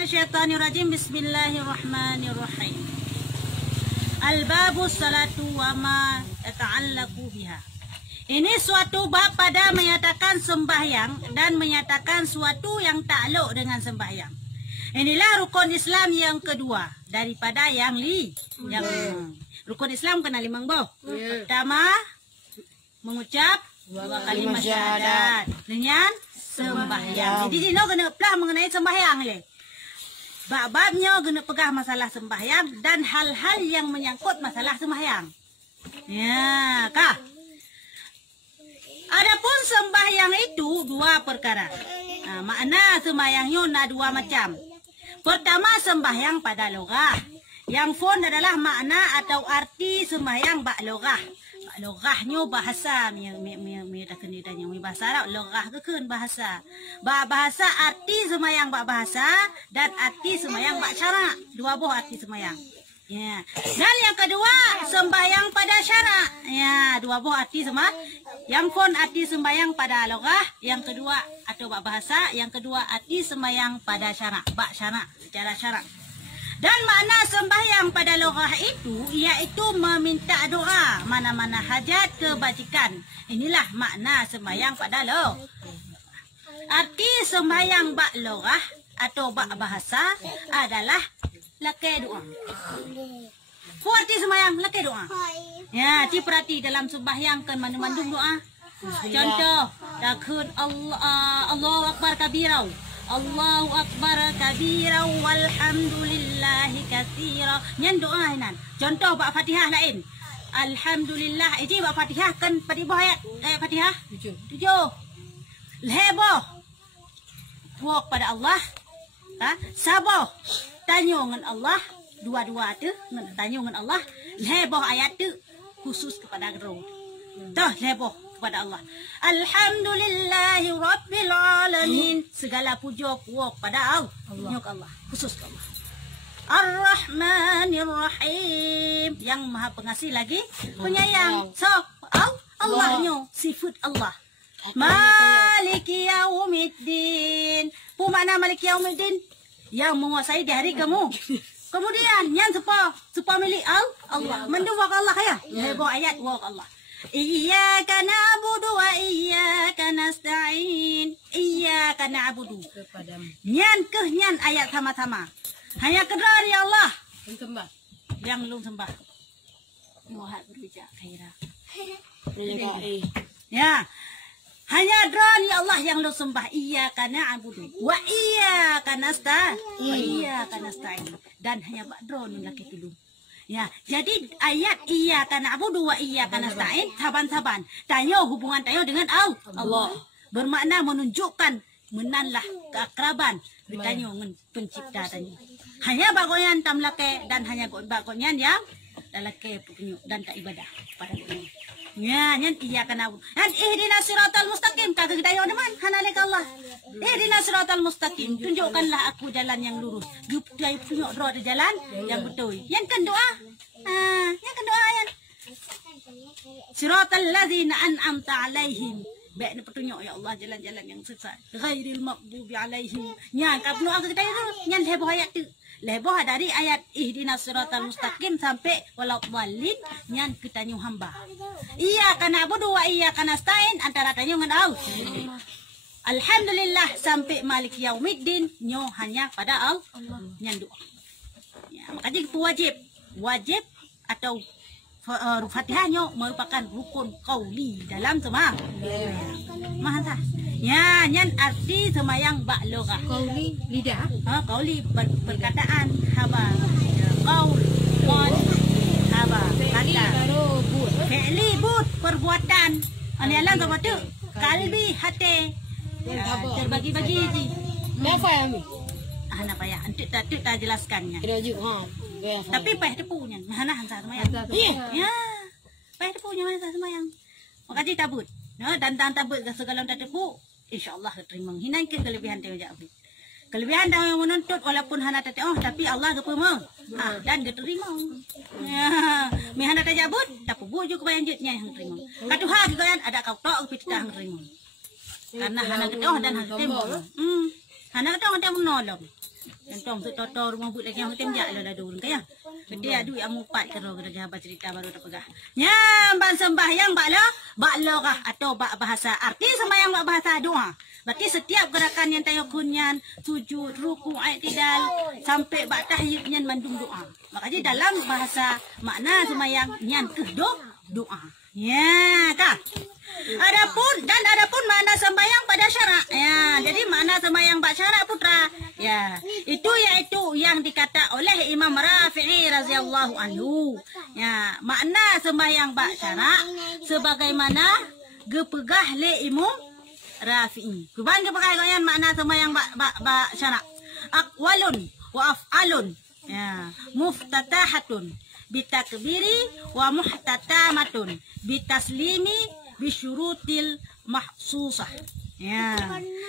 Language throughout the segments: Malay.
Minasyaitonirrajim. Bismillahirrahmanirrahim. Al-babu salatu wa ma ta'allaqu biha. Ini suatu bab pada menyatakan sembahyang dan menyatakan suatu yang takluk dengan sembahyang. Inilah rukun Islam yang kedua daripada yang rukun Islam kena 5 bau. Pertama, mengucap 2 kalimat syahadat dengan sembahyang. Jadi dino kena pelah mengenai sembahyang le. Bab-babnya kena pegang masalah sembahyang dan hal-hal yang menyangkut masalah sembahyang. Ya, kah? Adapun sembahyang itu 2 perkara. Makna sembahyangnya ada 2 macam. Pertama, sembahyang pada logah. Yang pun adalah makna atau arti sembahyang bak logah. Logahnya bahasa bahasa Arab. Logah ke bahasa. Bahasa arti sembahyang bak bahasa dan arti sembahyang bak syarak. 2 buah arti sembahyang. Ya. Dan yang kedua, sembahyang pada syarak. Ya, 2 buah arti sembahyang. Yang pun arti sembahyang pada logah, yang kedua atau bak bahasa, yang kedua arti sembahyang pada syarak, bak syarak, secara syarak. Dan makna sembahyang pada logah itu iaitu meminta doa mana-mana hajat kebajikan. Inilah makna sembahyang pada logah. Arti sembahyang bak logah atau bak bahasa adalah lakai doa. Arti sembahyang lakai doa. Ya, perhati dalam sembahyang kan mandung doa. Contoh, takun Allahu Akbar kabirau. Allahu Akbar kabira walhamdulillahi katsira. Nyan doa nan. Contoh bak Fatihah lain. Alhamdulillah. Ini bak Fatihah kan pada ayat Fatihah 7. Leboh. Puak pada Allah. Sabar. Tanya dengan Allah. Dua-dua tu tanya dengan Allah. Leboh ayat tu khusus kepada roh. Dah leboh kepada Allah. Alhamdulillahi Rabbil Alamin. Segala puja puak pada Allah. Khusus ke Allah. Ar-Rahmanir Rahim. Yang maha pengasih lagi penyayang. So, Allahnya sifat Allah. Maliki Yaumiddin. Makna Maliki Yaumiddin? Yang menguasai di hari kamu. Kemudian yang sepa milik Allah. Mendua ke Allah ya. Bawa ayat wa Allah. Iyyaka na'budu wa iyyaka nasta'in. Iyyaka na'budu. Nyan nyan ayat sama-sama. Hanya kedua ya Allah. Yang lu sembah. Muhat berbicara khairah. Ya. Hanya drone ya Allah yang lu sembah. Iyyaka na'budu wa iyyaka nasta'in. Dan hanya bak drone laki tulu. Ya, jadi ayat iyyaka na'budu wa iyyaka nasta'in saban-saban. Tanya hubungan tanya dengan Allah. Bermakna menunjukkan menanlah keakraban bertanya dengan pencipta tanya. Hanya bagoyan tam lake dan hanya bagoyan yang lake punya dan tak ibadah pada Allah. Ya, nyan iyyaka na'budu. Dan ihdinas siratal mustaqim kagak kita deman hanalik Allah. Ihdinas siratal mustaqim. Tunjukkanlah aku jalan yang lurus. Dia punya doa di jalan yang betul. Yang kan doa. Yang kan doa yang siratal ladzina an'amta 'alaihim. Baik ni petunjuk ya Allah jalan-jalan yang sesat. Ghairil maghdubi 'alaihim. Nyan ka doa kita nyan heboh ayat tu. Lebih dari ayat ihdinas siratal mustaqim sampai waladdallin nyan kita nyu hamba. Iyyaka na'budu wa iyyaka nasta'in antara tanya dengan Allah. Alhamdulillah sampai Malik Yaumiddin nyo hanya pada Allah. Nyan doa. Ya, makanya itu wajib atau Fatihahnya merupakan rukun qauli dalam sembahyang. Mahal tak? Ya, nyan arti sembahyang bak logah. Qauli lidah. Qauli perkataan haba. Qaul haba. Kata. Fi'li but perbuatan. Anialah apa tu? Kalbi hati. Terbagi-bagi je. Apa yang ni? Nak payah. Antuk tak jelaskannya. Tapi payah tepunya. Mana hantar semayang. Ya. Payah tepunya mana hantar semayang. Makanya tabut. Dan tabut segala tak tepu. InsyaAllah terima. Hinai ke kelebihan tengok jauh. Kelebihan tengok menuntut walaupun hana tak tapi Allah kepema. Dan diterima. Ya. Mi hana tak jabut. Tak pubu je kebayangnya yang terima. Katuha juga ada kau tak tapi tidak terima. Karena hana dan hana terima. Anak kata orang menolong. Entong tu toto rumah but lagi yang temjak lah dulu kaya. Dia duit amu 4 karo kena habis cerita baru tak pegah. Nya ban sembahyang baklo kah atau bahasa arti sembahyang bahasa doa. Berarti setiap gerakan yang tayo kunyan, sujud, ruku, i'tidal sampai bak tahyid nyan mandung doa. Makanya dalam bahasa makna sembahyang nyan ke doa. Ya, kah? Adapun makna sembahyang pada syarak. Ya, jadi makna sembahyang pada syarak putra. Ya, itu yaitu yang dikata oleh Imam Rafi'i radhiyallahu anhu. Ya, makna sembahyang pada syarak sebagaimana gepegah le Imam Rafi'i. Kuban gepegah goyan makna sembahyang pada syarak. Aqwalun wa af'alun. Ya, muftatahatun bitakbiri wa muhtatamatun bitaslimi bisyurutil mahsusah. Ya.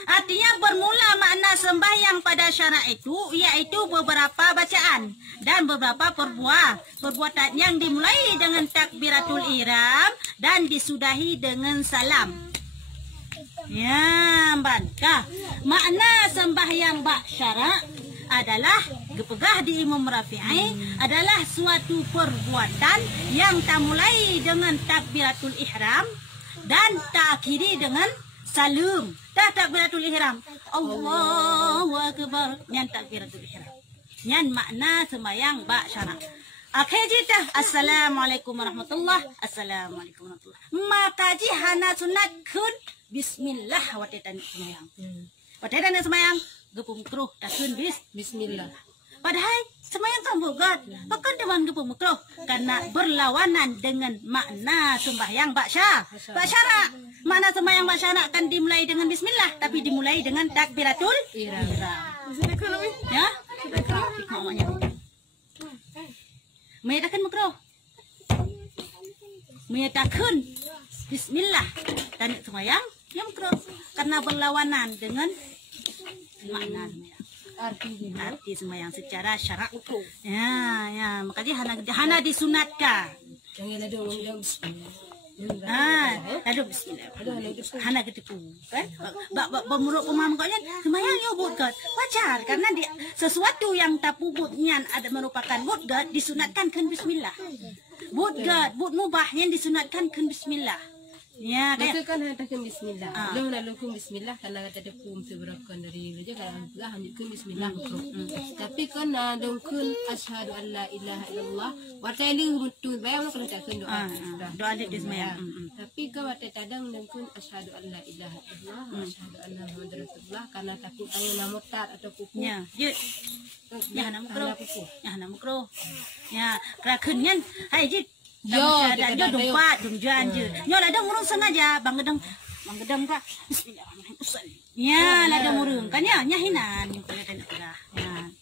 Artinya bermula makna sembahyang pada syarak itu yaitu beberapa bacaan dan beberapa perbuatan yang dimulai dengan takbiratul ihram dan disudahi dengan salam. Ya, Kah? Makna sembahyang bak syarak adalah gepegah di Imam Rafi'i adalah suatu perbuatan yang tak mulai dengan takbiratul ihram dan tak akhiri dengan salam. Takbiratul ihram Allahu akbar nyan takbiratul ihram. Nyan makna sembahyang bak syarak. Akhir kita assalamualaikum warahmatullahi assalamualaikum warahmatullahi. Maka jihana sunat kun bismillah watetan sembahyang. Watetan sembahyang gepung kruh takun bismillah. Padahal sembahyang kan bogat. Bahkan deman gepung kruh karena berlawanan dengan makna sembahyang bak syarak. Makna sembahyang bak syarak kan dimulai dengan bismillah tapi dimulai dengan takbiratul ihram. Ya? Maknanya. Menyatakan makruh. Menyatakan bismillah dan sembahyang yang makruh karena berlawanan dengan makna arti sembahyang secara syarak. Ya, makanya hana disunatkan. Lalu bismillah. Hana ketipu, kan? Bermuruk pemaham kau yang sembahyang yo budgat. Wajar karena sesuatu yang tak pubutnya ada merupakan budgat disunatkan kan bismillah. Budgat, bud mubah yang disunatkan kan bismillah. Ya, kayak kan hatakan bismillah. Lo nalakum bismillah karena ada pum seberakan dari raja kalau lah lanjutkan bismillah. Tapi kan nadongkun asyhadu an la ilaha illallah wa ta'ala mutu bayang lo kena cakap doa. Doa di bismillah. Tapi kan wate tadang dongkun asyhadu an la ilaha illallah wa asyhadu anna muhammadar rasulullah karena takut tahu namotar atau kuku. Ya, ya nama kro. Ya, kerakenyan hai jit. Yo, ada dompat, domjan je. Yo, ada murung sengaja, bang gedang kah? Bismillahirrahmanirrahim. Ya, ada murung kan ya, nyahinan yang kelihatan dah. Ya.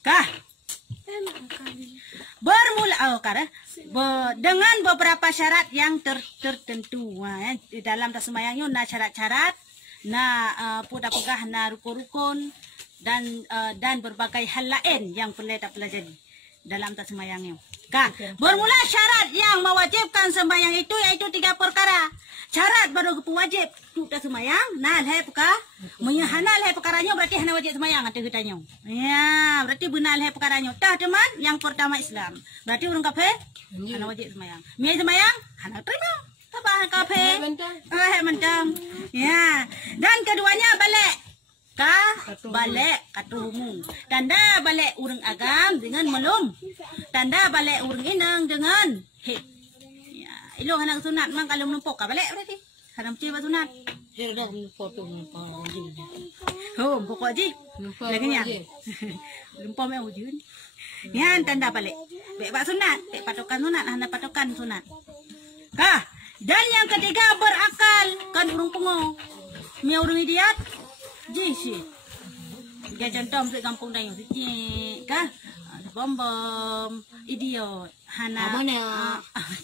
Kah? Bermula dengan beberapa syarat yang tertentu. Di dalam sembahyang yo na syarat-syarat, na pegah na rukun-rukun dan berbagai hal lain yang perlu tak pelajari dalam sembahyang yo. Bermula syarat yang mewajibkan sembahyang itu yaitu 3 perkara. Syarat baru wajib tu tak sembahyang. Nah, hai perkara. Menyahana hai perkaranya berarti hana wajib sembahyang atau kitanya. Ya, berarti benar hai perkaranya. Tah teman, yang pertama Islam. Berarti orang kafir hana wajib sembahyang. Mia sembahyang hana terima. Apa kafir? Mentang. Ya. Dan keduanya balik. Balik katumu. Tanda balik urang agam dengan melum. Tanda balik urang inang dengan hit. Ya, ilo hanang sunat mang kalau menumpuk ka balik berarti. Hanang ciba sunat. Dia dah foto numpang je. Oh, pokok je. Lagi ni. Lumpang me ujun. Yan tanda balik. Bek bak sunat, bek patokan sunat, hana patokan sunat. Dan yang ketiga berakal kan urang pungo. Mia urang idiot. Jisi, dia contoh untuk kampung dayung sini, kah? Bom idiot, hana.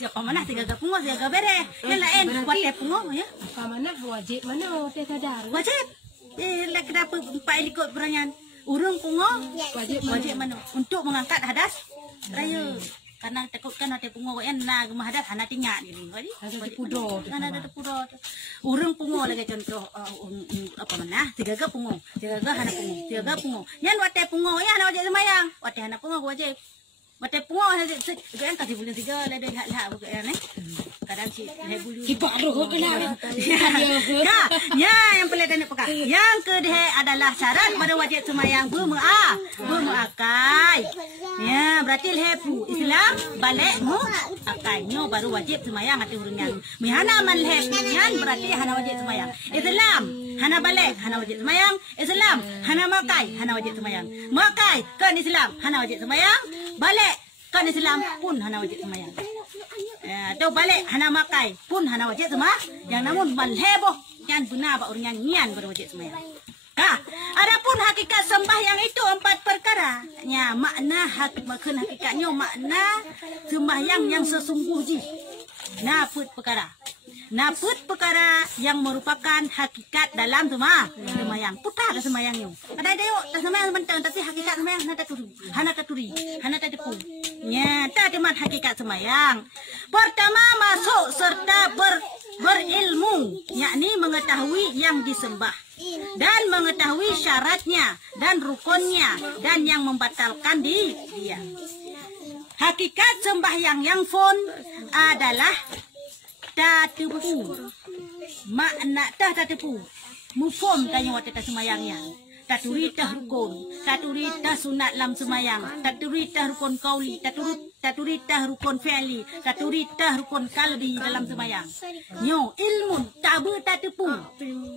Siapa mana tiga pungo, tiga bere. Yang lain kuat pungo, ya? Apa mana wajib mana hotel sadar? Wajib. Lek kenapa Pak ikut peranyan? Urung pungo wajib mana? Untuk mengangkat hadas raya. karena takut kan ada pungo kan na gemah dah hana tinggal ni kali Ada pudo. kan ada pudo urang pungo lagi contoh apa mana tiga pungo hana pungo yan wate pungo ya hana wajib semayang wate hana pungo wajib wate pungo kan kasih bulan 3 le dah hak bukan ni kadang si le bulu Kipak tu kau kena. ya yang pelik dan pekak yang kedua adalah syarat pada wajib semayang bermuakai ya berarti lepu Islam balik mu akainya baru wajib semayang hati hurungan mihana man lepunyan berarti hana wajib semayang Islam hana balik hana wajib semayang Islam hana makai hana wajib semayang makai kan Islam hana wajib semayang balik kan Islam pun hana wajib semayang atau balik hana makai pun hana wajib semayang yang namun malheboh yang benar bak orang nyan baru wajib semayang. Adapun hakikat sembahyang itu 4 perkara. Ya, makna hakikatnya makna sembahyang yang sesungguhnya. Naput perkara yang merupakan hakikat dalam sembahyang. Putar dah sembahyangnya. Ada yuk, dah sembahyang mentang tapi hakikat sembahyang hana taturi, hana tadipu. Ya, tak ada hakikat sembahyang. Pertama masuk serta berilmu, yakni mengetahui yang disembah dan mengetahui syaratnya dan rukunnya dan yang membatalkan dia. Hakikat sembahyang yang fon adalah tatipu. Makna tatipu. Mufom tanya waktu sembahyangnya. Taturi tah rukun, taturi tah sunat lam semayang, taturi tah rukun kauli, taturi tah rukun fi'li, taturi tah rukun kalbi dalam semayang. Nyo ilmu tabu tatipu.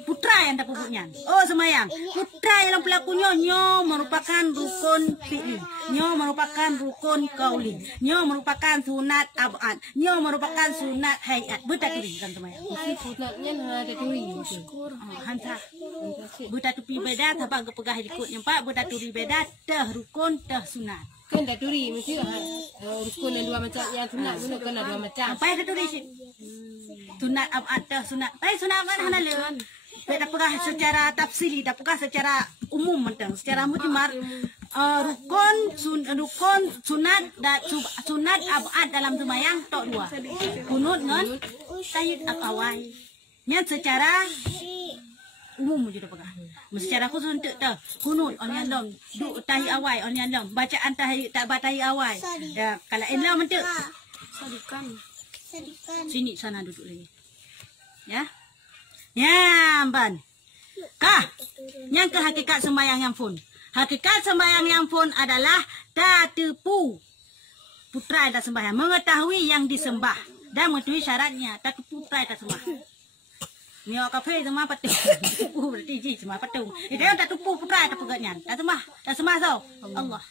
Putra yang tak pupuknya. Oh semayang. Putra yang pelakunya nyo merupakan rukun fi'li, nyo merupakan rukun kauli, nyo merupakan sunat abad, nyo merupakan sunat hayat. Bertaturi dalam semayang. Sunatnya ada turi. Hantar. Bertatupi beda apa kepegah ikut nyempak bertaturi beda tah rukun tah sunat. Kan taturi mesti rukun yang 2 macam yang sunat guna kan ada 2 macam. Apa yang taturi sih? Sunat abad tah sunat. Tapi sunat kan hana leun. Beda pegah secara tafsiri, tak pegah secara umum mentang, secara mujmal rukun sunat dan sunat abad dalam sembahyang tok 2. Kunut ngan tayyid awal. Yang secara umum je pegah. Secara khusus untuk dah kunut on yang long, duk tahi awal on yang long, bacaan tahi tak batahi awal. Ya, kalau enlam mentuk. Sadikan. Sini sana duduk lagi. Ya. Ya, ban. Yang ke hakikat sembahyang yang fun. Hakikat sembahyang yang fun adalah tatipu. Putra yang tak sembahyang, mengetahui yang disembah dan mengetahui syaratnya. Tatipu putra yang tak sembah. Mio kafe semua patung. Tupu berarti ji semua patung. Itu yang tak tupu putra tak pegatnya. Tak sembah tau. Allah.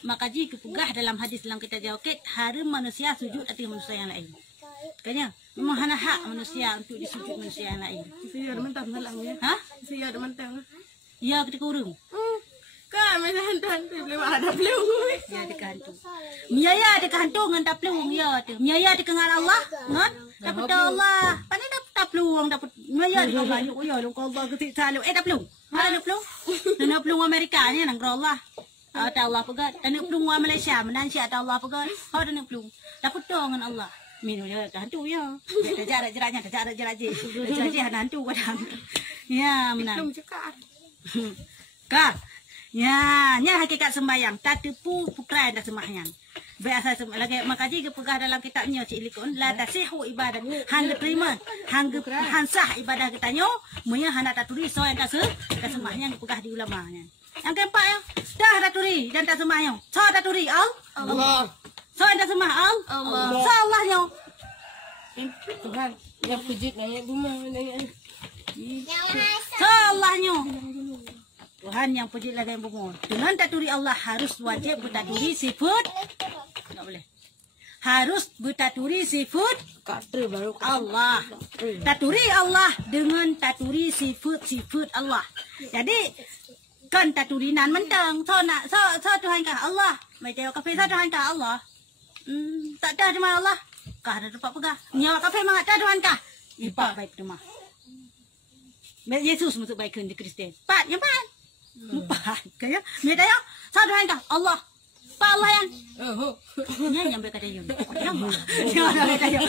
Maka jika pegah dalam hadis dalam kita jawabkan haram manusia sujud atas manusia yang lain. Kayaknya memang hana hak manusia untuk disujud manusia yang lain. Saya ada mentang malang ya. Ha? Saya ada mentang. Ya ketika urung. Kan mana hantar boleh ada pelung. Ya dekat hantu. Miaya dekat hantu ngan tak pelung ya tu. Miaya dekat dengan Allah ngan dapat Allah. Pandai dapat pelung dapat miaya dekat Allah. Ya Allah ketik salu. Tak pelung. Mana pelung? Nak pelung Amerika ni nang Allah. Tak Allah pegat. Tak nak pelung Malaysia, Malaysia tak Allah pegat. Kau tak nak pelung. Dapat dengan Allah. Minum dia hantu ya. Tak jarak-jaraknya, tak jarak-jarak je. Jarak je hantu kadang. Ya, menang. Pelung cekak. Kak. Ya, ni hakikat sembahyang. Tak tipu putra yang dah sembahyang. Biasa lagi makaji ke pegah dalam kitabnya Cik Likun la tasihu ibadat. Han terima, han sah ibadah kita nyo, munya hana taturi so yang tak sembahyang pegah di ulamanya. Yang keempat ya, dah taturi dan tak sembahyang. So taturi Allah. So yang tak sembah Allah. So Allah nyo. Tuhan, yang pujud nanya rumah nanya. So Allah nyo. Tuhan yang puji lagi yang bunga. Dengan taturi Allah harus wajib bertaturi sifat. Tak boleh. Harus bertaturi sifat Allah. Taturi Allah dengan taturi sifat Allah. Jadi kan taturi nan mentang. So Tuhan kah Allah. Macam kafe so Tuhan kah Allah. Tak ada cuma Allah. Kah ada tempat pegah. Nyawa kafe mak tak Tuhan kah. Ipak baik rumah. Yesus masuk baikkan di Kristen. Pat yang pat. Empat kaya. Dia tanya, "Sa Tuhan kah? Allah." Pa Allah yang Oh. nya nyampe kata yun. Nyampe kata yun.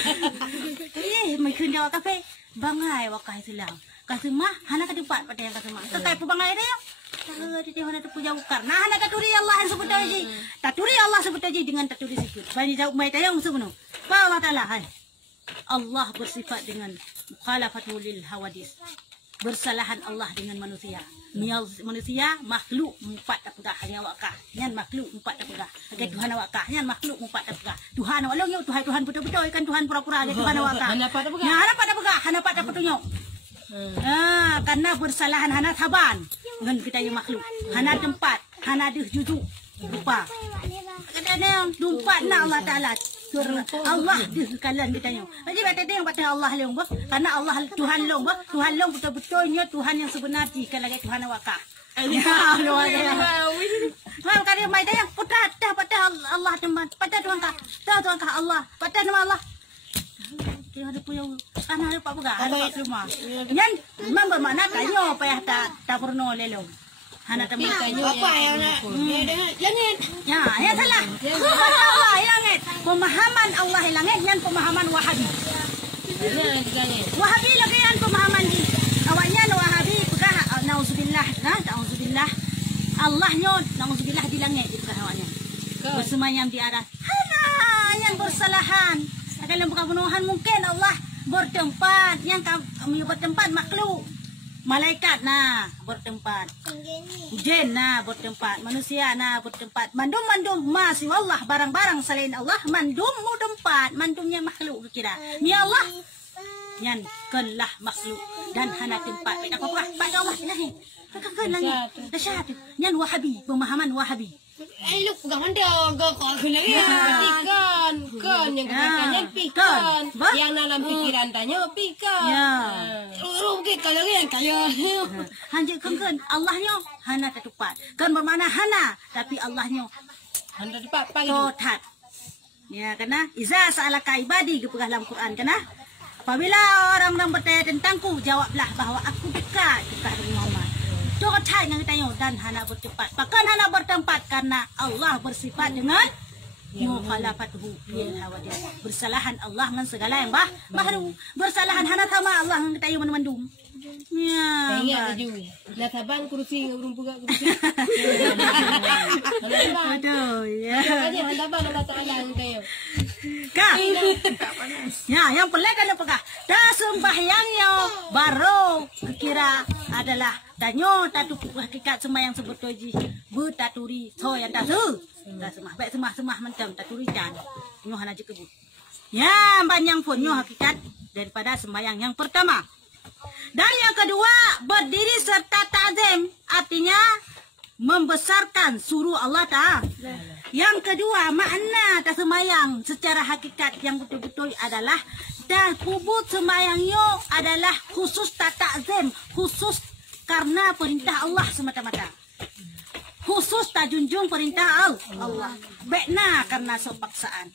May kunja wa kafe. Bangay wa kai silang. Kasema hana kadipat pada yang kasema. Tekai pu bangay dia. Tadi hana tu puja ukar. Nah hana katuri Allah sebut aja. Taturi Allah sebut aja dengan taturi sikit. Bani jauh mai tayang sebuno. Pa Allah Taala hai. Allah bersifat dengan mukhalafatul lil hawadis. Bersalahan Allah dengan manusia. Manusia makhluk empat apakah yang wakah. Yang makhluk empat apakah. Agai Tuhan wakah. Yang makhluk empat apakah. Tuhan walong yo Tuhan betul-betul kan Tuhan pura-pura agai Tuhan wakah. Hana pada apakah? Ya hana pada apakah. Hana pada petunjuk. Karena bersalahan hana taban dengan kita yang makhluk. Hana tempat. Hana deh jujur. Lupa. Kadang-kadang dumpat nak Allah Taala. Allah di kalian ditanya. Jadi baca yang baca Allah leong bah. Karena Allah Tuhan leong bah. Tuhan leong betul-betulnya Tuhan yang sebenar jika lagi Tuhan wakah. Ya luar biasa. Tuhan kali mai yang pada Allah teman. Pada Tuhan kah. Tuhan kah Allah. Pada nama Allah. Dia ada punya karena ada apa enggak? Ada rumah. Yan memang bermakna kanyo payah tak purno lelong. Hana teman kanyo apa yang langit. Ya, ya salah. Allah langit. Pemahaman Allah langit yang pemahaman Wahabi. Wahabi lagi yang pemahaman di awalnya Wahabi pegah nauzubillah, nauzubillah. Allahnya nauzubillah di langit itu awalnya. Bersemayam di atas. Hana yang bersalahan. Dalam bukan mungkin Allah bertempat yang kami bertempat makhluk. Malaikat bertempat. Jin bertempat. Manusia bertempat. Mandum masih Allah barang-barang selain Allah mandum tempat. Mandumnya makhluk kira. Ya Allah yang kelah makhluk dan hana tempat. Apa pada Allah ilahi. Kakak langit. Dahsyat. Yang Wahabi, pemahaman Wahabi. Lu pegang anda gak lagi kan yang katanya pikan yang dalam pikiran tanya pikan ya rugi kalian hanjik kan Allahnya hana tepat kan bermakna hana tapi Allahnya hana tepat totat ya karena iza sa'alaka ibadi gepegah dalam Quran karena apabila orang-orang bertanya tentangku jawablah bahwa aku dekat dengan Muhammad. Totat yang ditanya dan hana bertempat. Bahkan hana bertempat karena Allah bersifat dengan mukhalafatuhu bil hawadis. Bersalahan Allah dengan segala yang mahrum. Bersalahan hana sama Allah dengan kita yang mendum. Ya. Ingat juga. Nak tabang kursi ngurung buka kursi. Aduh, ya. Makanya tabang Allah Taala yang tayo. Kak. Ya, yang pelik kan apakah? Dah sembahyangnya baru kira adalah tanyo tatu hakikat sembahyang sebetulnya bertaturi so yang tak dah semah macam taturi jan nyo hana je kebut. Ya, banyak pun nyo hakikat daripada sembahyang yang pertama. Dan yang kedua, berdiri serta ta'zim, artinya membesarkan suruh Allah Ta'ala. Yang kedua, makna tak sembahyang secara hakikat yang betul-betul adalah dan kubut sembahyangnya adalah khusus ta'zim, khusus karena perintah Allah semata-mata. Khusus tak junjung perintah Allah. Bekna karena sepaksaan.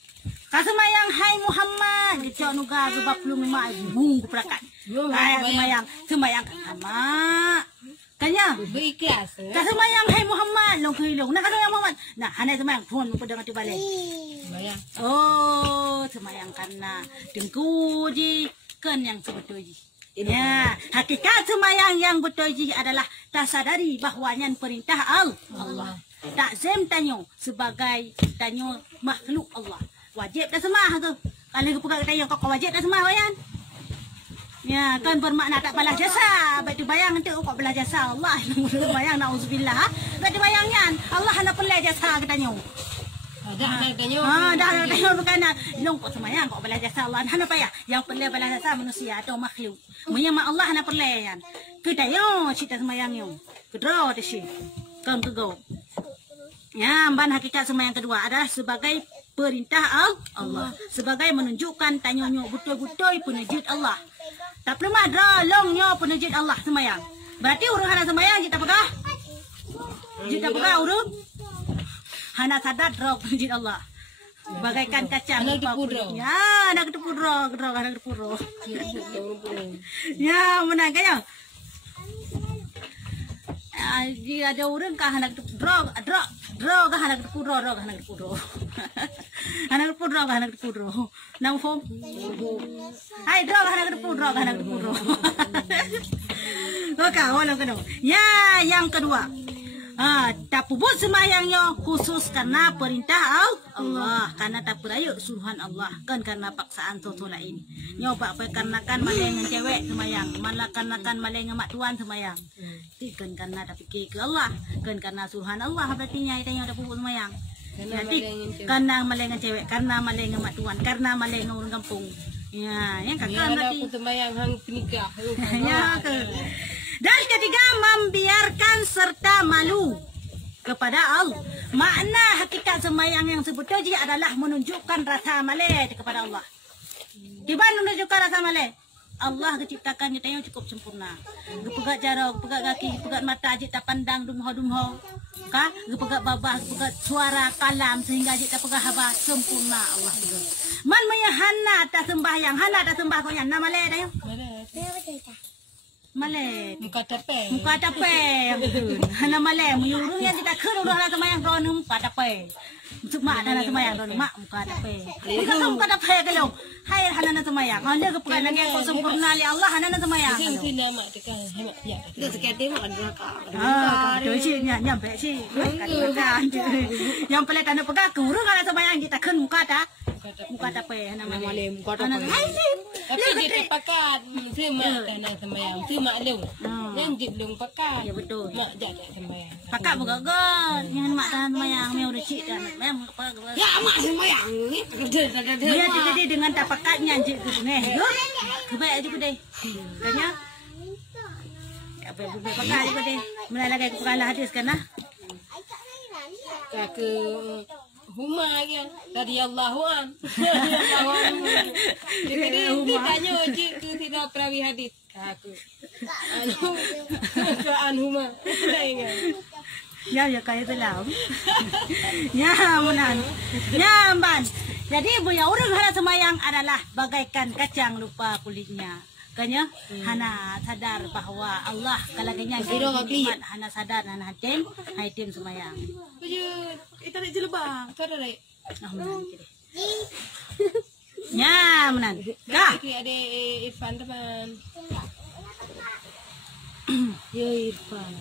Kasemayang hai Muhammad dicok nuga sebab belum ibu perakat. Ayah semayang sama. Kanya berikhlas. Kasemayang hai Muhammad long hilong. Nak kasemayang Muhammad. Nah, hanai semayang phone pedang tu balik. Semayang. Oh, semayang karena dengku ji kan yang sebetulnya. Ya, hakikat semayang yang betul adalah tak sadari bahwanya perintah Allah. Takzim tanyo sebagai tanyo makhluk Allah. Wajib dah semah tu. Kalau kita kata yang kau wajib dah semah wayan. Ya, kan bermakna tak balas jasa. Batu bayang tu kau balas jasa Allah. Bayang nauzubillah. Batu bayangnya Allah hendak balas jasa katanya. Dah nak tanya. Dah tanya bukan long kau semayang kau balas jasa Allah. Hendak payah. Yang perlu balas jasa manusia atau makhluk. Menyama Allah hendak perlu yan. Kita yo cita semayang yo. Kedro de si. Kan kego. Ya, ban hakikat sembahyang kedua adalah sebagai perintah Allah, sebagai menunjukkan tanyonyo betul-betul penujud Allah. Tak perlu madra longnya penujud Allah sembahyang. Berarti urung hana sembahyang kita pegah. Kita pegah urung hana sadar roh penujud Allah. Bagaikan kaca ya, nak ketepudro, anak ketepudro. Ya, menang kaya. Dia ada orang kah anak drog kah anak pudro anak pudro nang fom hai drog anak pudro oke walau kedua ya yang kedua tapubut semayangnya khusus karena perintah Allah, karena tak berayu suruhan Allah, kan karena paksaan sotola ini. Nyoba karena kan malengan cewek semayang, malah karena kan malengan mak tuan semayang. Kan karena tak fikir ke Allah, kan karena suruhan Allah berarti nyai tanya tapubut semayang. Jadi karena malengan cewek, karena malengan mak tuan, karena malengan orang kampung. Ya, yang kakak berarti semayang hang nikah. Ya, dan ketiga, membiarkan serta malu kepada Allah. Makna hakikat semayang yang sebetulnya adalah menunjukkan rasa malu kepada Allah. Gimana menunjukkan rasa malu? Allah keciptakan kita yang cukup sempurna. Gepegat jarak, gepegat kaki, gepegat mata, ajik tak pandang dumho. Kah? Gepegat babah, gepegat suara kalam sehingga ajik tak pegah habah sempurna Allah. Man maya hana tak sembahyang, hana tak sembah kau yang nama le dah. Malet Muka tape yang betul. Hana malet menyuruh yang tidak kena orang semayang ron muka tape. Mak hana semayang ron mak muka tape. Bukan muka tape kalau. Hai hana semayang. Hanya kepegangan yang kau sempurna li Allah hana semayang. Sini nama tekan hemat ya. Itu sekali makan neraka. Tu sih nyampe sih. Yang pelik kan pegang kurung hana semayang kita kena muka tape hana malet. Muka tape. Tapi dia pakat semak tanah semayang, semak lung. Yang jip lung pakat. Ya betul. Mak jaga semayang. Pakat buka gan, jangan mak tahan semayang, mau recik dan memang pakat. Ya mak semayang ni. Dia jadi dengan tak pakatnya anjing tu ni. Kebaik aja deh. Kanya. Apa bukan pakat juga deh. Melalui kepala hadis kan lah. Ke Huma ya dari Allahuan. Jadi tanya cik tu tidak perawi hadis. Aku. Huma. Ya kayak tu lah. Ya menan. Ya ban. Jadi buaya orang hana semayang adalah bagaikan kacang lupa kulitnya. Kanya hana sadar bahwa Allah kalaganya nikmat hana sadar hana hatim semayang. Kita nak jelebang. Kau dah Ya menan. Kah? Ada Irfan teman. Ya Irfan.